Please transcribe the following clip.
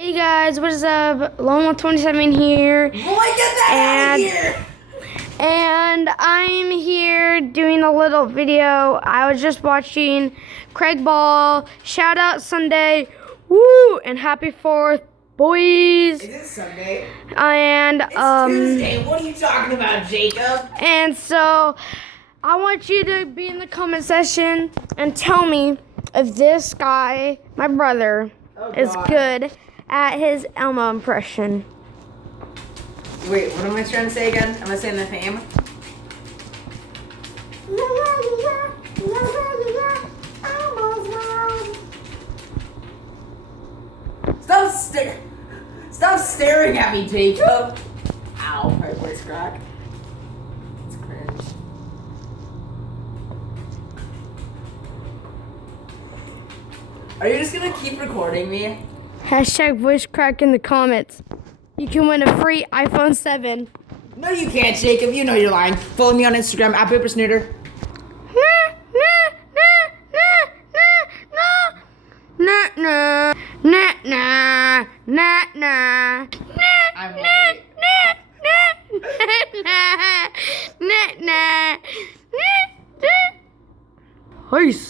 Hey guys, what is up? Lone127 here. Boy, get that out of here! And I'm here doing a little video. I was just watching Craig Ball. Shout out Sunday. Woo! And happy 4th, boys. Is it Sunday? And It's Tuesday. What are you talking about, Jacob? And so I want you to be in the comment section and tell me if this guy, my brother, is good at his Elmo impression. Wait, what am I trying to say again? Am I saying the name? Stop staring at me, Jacob! Ow, my voice crack. It's cringe. Are you just gonna keep recording me? Hashtag voice crack in the comments. You can win a free iPhone 7. No, you can't, Jacob. You know you're lying. Follow me on Instagram at PaperSnooter. I'm late. Peace.